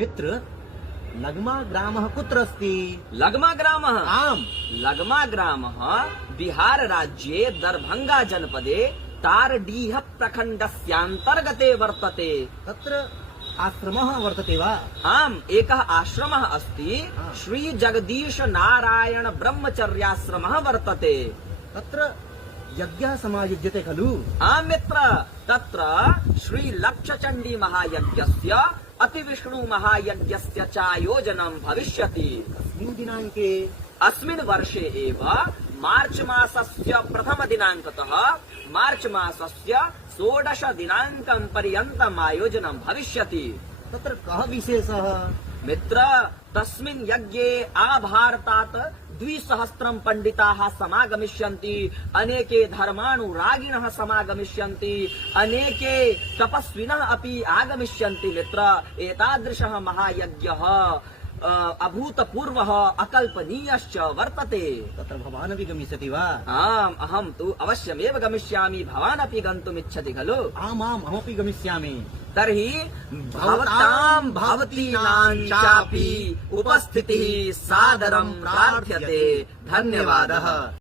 मित्र, लगमा ग्रामः कुत्र अस्ति? लगमा ग्रामः आम्, लगमा ग्रामः बिहार राज्ये दरभंगा जनपदे तारडीह प्रखण्डस्यान्तर्गते वर्तते। तत्र आश्रमः वर्तते वा? आम्, एकः आश्रमः अस्ति। श्री जगदीश नारायण ब्रह्मचर्याश्रमः वर्तते। तत्र यज्ञः समायुज्यते खलु? आम् मित्र, तत्र श्री लक्षचण्डी महायज्ञस्य अतिविष्णु महायज्ञस्य चायोजनं भविष्यति। कस्मिन् दिनाङ्के? अस्मिन् वर्षे एव मार्च मासस्य प्रथम दिनाङ्कतः मार्च मासस्य 16 दिनाङ्कं पर्यन्तम् आयोजनं भविष्यति। तत्र कः विशेषः? मित्र, तस्मिन् यज्ञे आभारतात् 200 पण्डिताः समागमिष्यन्ति, अनेके धर्मानुरागिणः समागमिष्यन्ति, अनेके तपस्विनः अपि आगमिष्यन्ति। मित्र, एतादृशः महायज्ञः अभूतपूर्वः अकल्पनीयश्च वर्तते। तत्र भवान् अपि गमिष्यति वा? आम्, अहं तु अवश्यमेव गमिष्यामि। भवान् अपि गन्तुमिच्छति खलु? आम् आम्, अहमपि गमिष्यामि। तर्हि भवतां भवतीनां चापि उपस्थितिः सादरं प्रार्थ्यते। धन्यवादः।